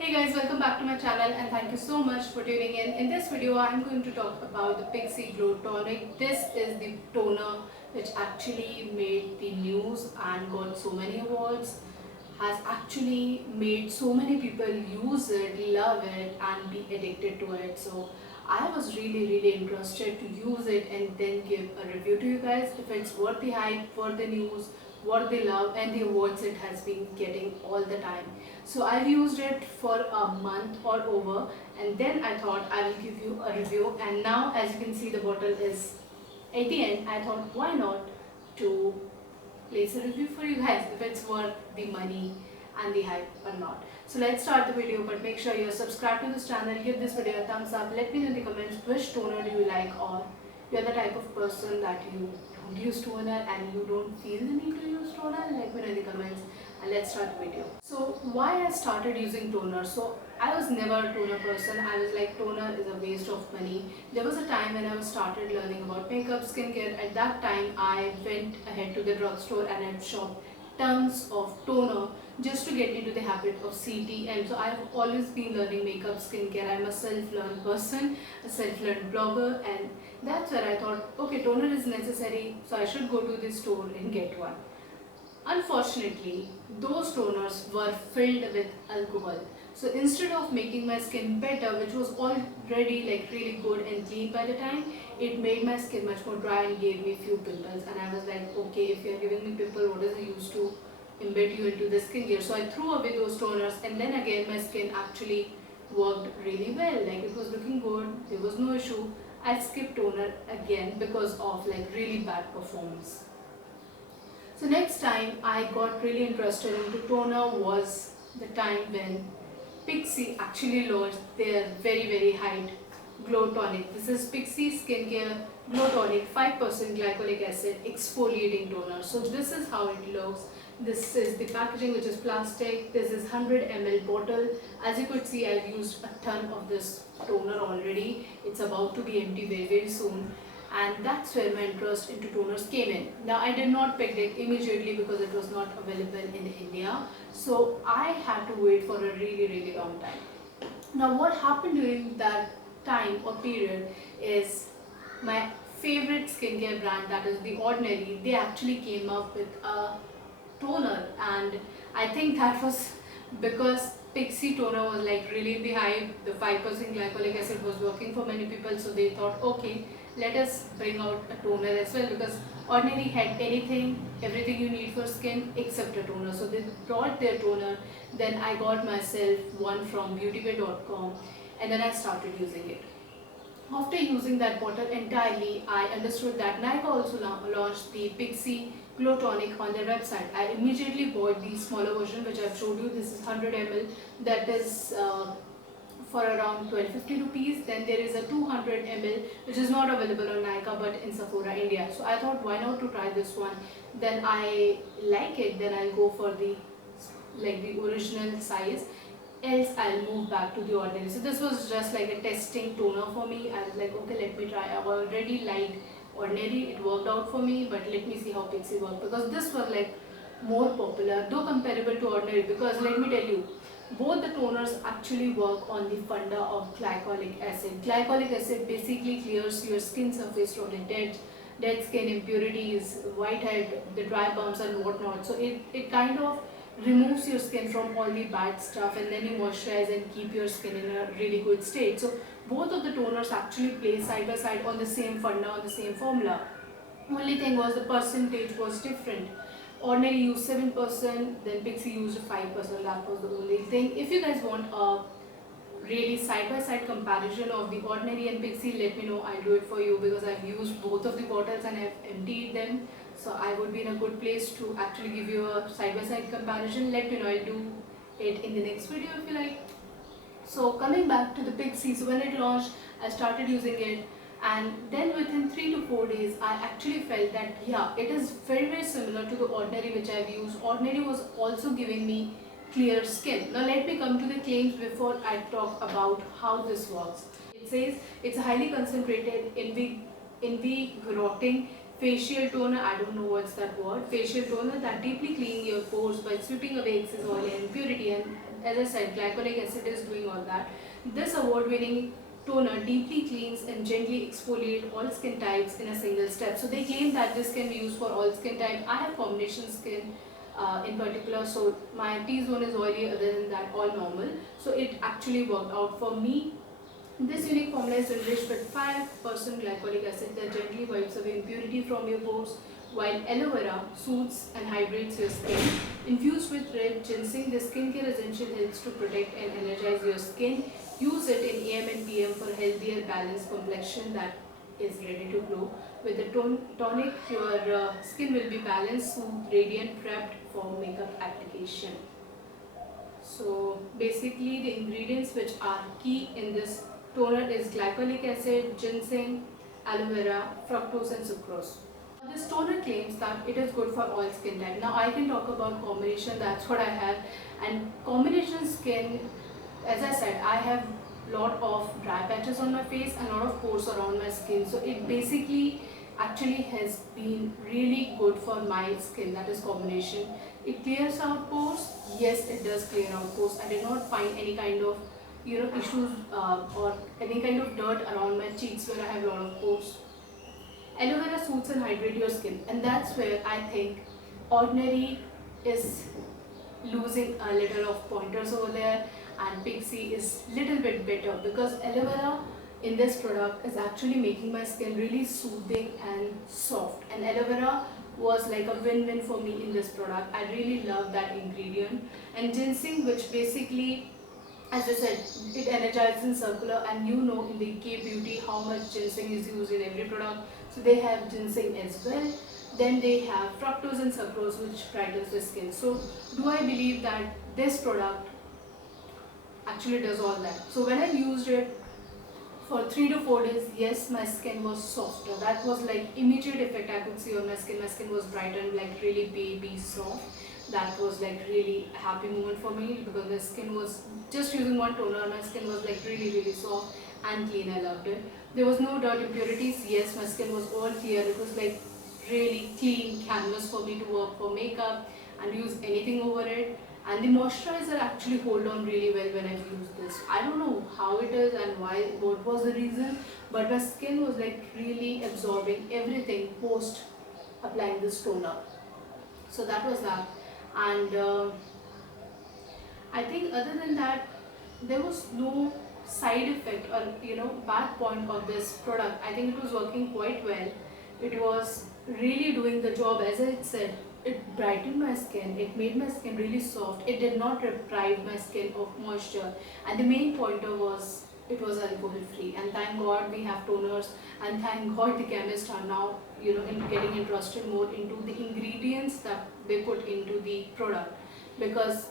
Hey guys, welcome back to my channel and thank you so much for tuning in. In this video, I'm going to talk about the Pixi Glow Tonic. This is the toner which actually made the news and got so many awards, has actually made so many people use it, love it and be addicted to it. So I was really interested to use it and then give a review to you guys if it's worth the hype, worth the news, what they love and the awards it has been getting all the time. So I've used it for a month or over and then I thought I will give you a review, and now as you can see the bottle is at the end. I thought why not to place a review for you guys if it's worth the money and the hype or not. So let's start the video, but make sure you're subscribed to this channel, give this video a thumbs up, let me know in the comments which toner do you like, or you're the type of person that you don't use toner and you don't feel the need to use toner. Let me know in the comments and let's start the video. So why I started using toner? So I was never a toner person. I was like, toner is a waste of money. There was a time when I started learning about makeup, skincare. At that time I went ahead to the drugstore and I shopped tons of toner just to get into the habit of CT. And so I've always been learning makeup, skincare. I'm a self-learned person, a self-learned blogger, and that's where I thought, okay, toner is necessary, so I should go to the store and get one. Unfortunately, those toners were filled with alcohol. So instead of making my skin better, which was already like really good and clean by the time, it made my skin much more dry and gave me few pimples. And I was like, okay, if you're giving me pimple, what is the use to embed you into the skincare? So I threw away those toners, and then again my skin actually worked really well. Like it was looking good, there was no issue. I skipped toner again because of like really bad performance. So next time I got really interested into toner was the time when Pixi actually launched their very hyped Glow Tonic. This is Pixi Skincare Glow Tonic 5% glycolic acid exfoliating toner. So this is how it looks. This is the packaging, which is plastic. This is 100 ml bottle. As you could see, I've used a ton of this toner already. It's about to be empty very soon, and that's where my interest into toners came in. Now I did not pick it immediately because it was not available in India, so I had to wait for a really long time. Now what happened during that time or period is my favorite skincare brand, that is The Ordinary, they actually came up with a toner, and I think that was because Pixi toner was like really in the hype. The 5% glycolic acid was working for many people, so they thought, okay, let us bring out a toner as well, because Ordinary had everything you need for skin except a toner. So they brought their toner. Then I got myself one from beautybay.com and then I started using it. After using that bottle entirely, I understood that Nykaa also launched the Pixi Glow Tonic on their website. I immediately bought the smaller version, which I've showed you. This is 100 ml. That is for around 1250 rupees. Then there is a 200 ml, which is not available on Nykaa but in Sephora India. So I thought, why not to try this one? Then I like it. Then I'll go for the original size, else I'll move back to The Ordinary. So this was just like a testing toner for me. I was like, okay, let me try. I've already liked Ordinary, it worked out for me, but let me see how Pixi worked, because this was like more popular, though comparable to Ordinary, because let me tell you, both the toners actually work on the funda of glycolic acid. Glycolic acid basically clears your skin surface from the dead skin, impurities, whitehead, the dry bumps and whatnot. So it kind of removes your skin from all the bad stuff, and then you moisturize and keep your skin in a really good state. So both of the toners actually play side by side on the same funda, on the same formula. Only thing was the percentage was different. Ordinary used 7%, then Pixi used 5%. That was the only thing. If you guys want a really side by side comparison of The Ordinary and Pixi, let me know. I'll do it for you, because I've used both of the bottles and I've emptied them. So I would be in a good place to actually give you a side by side comparison. Let me know. I'll do it in the next video if you like. So coming back to the Pixi, so when it launched, I started using it, and then within 3 to 4 days, I actually felt that yeah, it is very similar to the Ordinary which I've used. Ordinary was also giving me clear skin. Now let me come to the claims before I talk about how this works. It says it's a highly concentrated invigorating facial toner. I don't know what's that word. Facial toner that deeply clean your pores by sweeping away excess oil and impurity, and as I said, glycolic acid is doing all that. This award-winning toner deeply cleans and gently exfoliate all skin types in a single step. So they claim that this can be used for all skin types. I have combination skin in particular, so my T-zone is oily, other than that all normal. So it actually worked out for me. This unique formula is enriched with 5% glycolic acid that gently wipes away impurity from your pores, while aloe vera soothes and hydrates your skin. Infused with red ginseng, the skincare essential helps to protect and energize your skin. Use it in AM and PM for healthier, balanced complexion that is ready to glow. With the tonic, your skin will be balanced, smooth, radiant, prepped for makeup application. So basically the ingredients which are key in this toner is glycolic acid, ginseng, aloe vera, fructose and sucrose. This toner claims that it is good for all skin type. Now I can talk about combination, that's what I have. And combination skin, as I said, I have lot of dry patches on my face and a lot of pores around my skin. So it basically actually has been really good for my skin, that is combination. It clears out pores. Yes, it does clear out pores. I did not find any kind of issues or any kind of dirt around my cheeks where I have a lot of pores. Aloe vera soothes and hydrate your skin, and that's where I think Ordinary is losing a little of pointers over there, and Pixi is little bit better because aloe vera in this product is actually making my skin really soothing and soft, and aloe vera was like a win-win for me in this product. I really love that ingredient. And ginseng, which basically, as I said, it energizes in circular, and you know in the K beauty how much ginseng is used in every product, so they have ginseng as well. Then they have fructose and sucrose, which brightens the skin. So do I believe that this product actually does all that? So when I used it for 3 to 4 days, yes, my skin was softer. That was like immediate effect I could see on my skin. My skin was brightened, like really baby soft. That was like really a happy moment for me because my skin was just using one toner. My skin was like really soft and clean. I loved it. There was no dirt impurities. Yes, my skin was all clear. It was like really clean canvas for me to work for makeup and use anything over it. And the moisturizer actually hold on really well when I've used this. I don't know how it is and why, what was the reason, but my skin was like really absorbing everything post applying this toner. So that was that. And I think other than that, there was no side effect or bad point of this product. I think it was working quite well. It was really doing the job. As I said, it brightened my skin, it made my skin really soft, it did not deprive my skin of moisture, and the main pointer was it was alcohol free. And thank God we have toners, and thank God the chemists are now getting interested more into the ingredients that they put into the product, because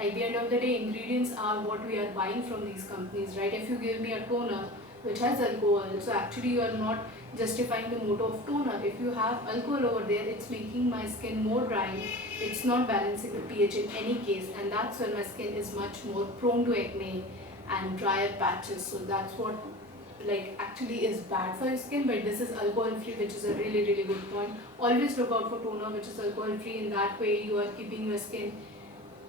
at the end of the day ingredients are what we are buying from these companies, right? If you give me a toner which has alcohol, so actually you are not justifying the motto of toner. If you have alcohol over there, it's making my skin more dry, it's not balancing the pH in any case, and that's when my skin is much more prone to acne and drier patches. So that's what like actually is bad for your skin. But this is alcohol free, which is a really good point. Always look out for toner which is alcohol free. In that way you are keeping your skin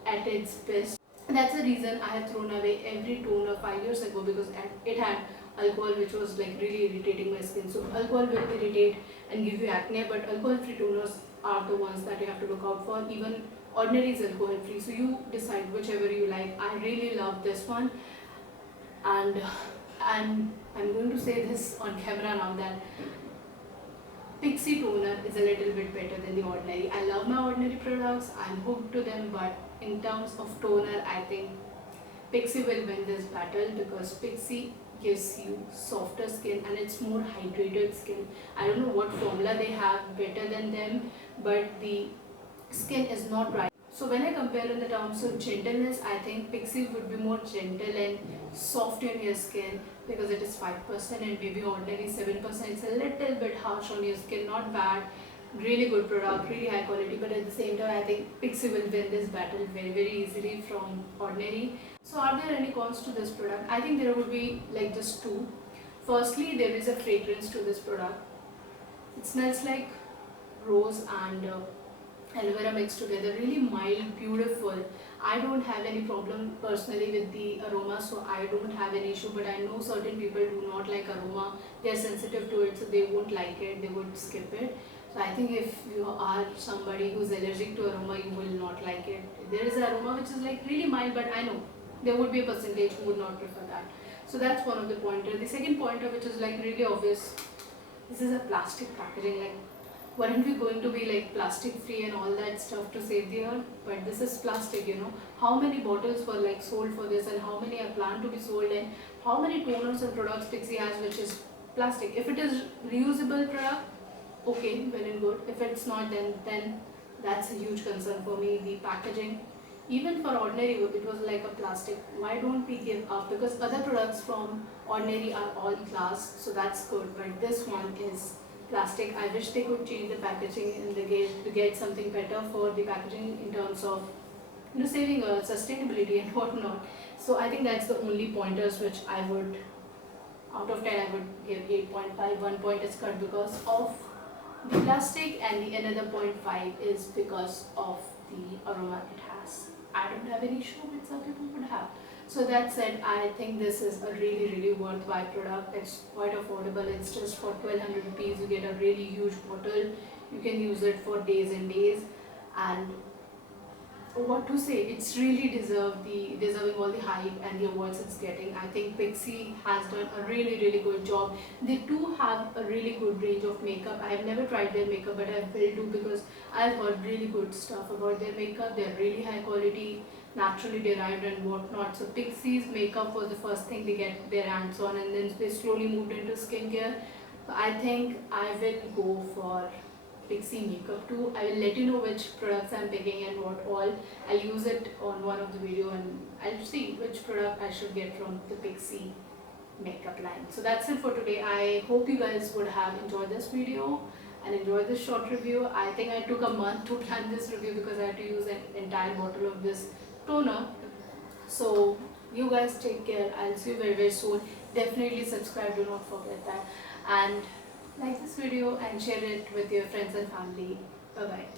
at its best. That's the reason I have thrown away every toner 5 years ago, because it had alcohol which was like really irritating my skin. So alcohol will irritate and give you acne, but alcohol free toners are the ones that you have to look out for. Even Ordinary is alcohol free, so you decide whichever you like. I really love this one, and I'm going to say this on camera now that Pixi toner is a little bit better than the Ordinary. I love my Ordinary products, I'm hooked to them, but in terms of toner, I think Pixi will win this battle, because Pixi gives you softer skin and it's more hydrated skin. I don't know what formula they have better than them, but the skin is not dry. So when I compare in the terms of gentleness, I think Pixi would be more gentle and soft on your skin, because it is 5% and maybe Ordinary 7%. It's a little bit harsh on your skin, not bad. Really good product, really high quality, but at the same time I think Pixi will win this battle very easily from Ordinary. So are there any cons to this product? I think there would be like just two. Firstly, there is a fragrance to this product. It smells like rose and aloe vera mixed together, really mild, beautiful. I don't have any problem personally with the aroma, so I don't have any issue, but I know certain people do not like aroma. They're sensitive to it, so they won't like it, they would skip it. So I think if you are somebody who's allergic to aroma, you will not like it. There is aroma which is like really mild, but I know there would be a percentage who would not prefer that. So that's one of the pointer. The second pointer, which is like really obvious, this is a plastic packaging. Like, weren't we going to be like plastic free and all that stuff to save the earth? But this is plastic, you know. How many bottles were like sold for this, and how many are planned to be sold, and how many toners and products Pixi has which is plastic? If it is reusable product, okay, well and good. If it's not, then that's a huge concern for me. The packaging, even for ordinary, it was like a plastic. Why don't we give up? Because other products from ordinary are all glass, so that's good. But this one is plastic. I wish they could change the packaging and to get something better for the packaging in terms of, you know, saving sustainability and whatnot. So I think that's the only pointers which I would, out of 10 I would give 8.5. 1 point is cut because of the plastic, and the another 0.5 is because of the aroma it has. I don't have any issue, but some people would have. So that said, I think this is a really worthwhile product. It's quite affordable. It's just for 1200 rupees. You get a really huge bottle. You can use it for days and days. And what to say, it's really deserving all the hype and the awards it's getting. I think Pixi has done a really good job. They do have a really good range of makeup. I have never tried their makeup, but I will do because I've heard really good stuff about their makeup. They're really high quality, naturally derived and whatnot. So Pixi's makeup was the first thing they get their hands on, and then they slowly moved into skincare. So I think I will go for Pixi makeup too. I will let you know which products I'm picking and what all. I'll use it on one of the video, and I'll see which product I should get from the Pixi makeup line. So that's it for today. I hope you guys would have enjoyed this video and enjoyed this short review. I think I took a month to plan this review because I had to use an entire bottle of this toner. So you guys take care. I'll see you very soon. Definitely subscribe, do not forget that, and like this video and share it with your friends and family. Bye bye.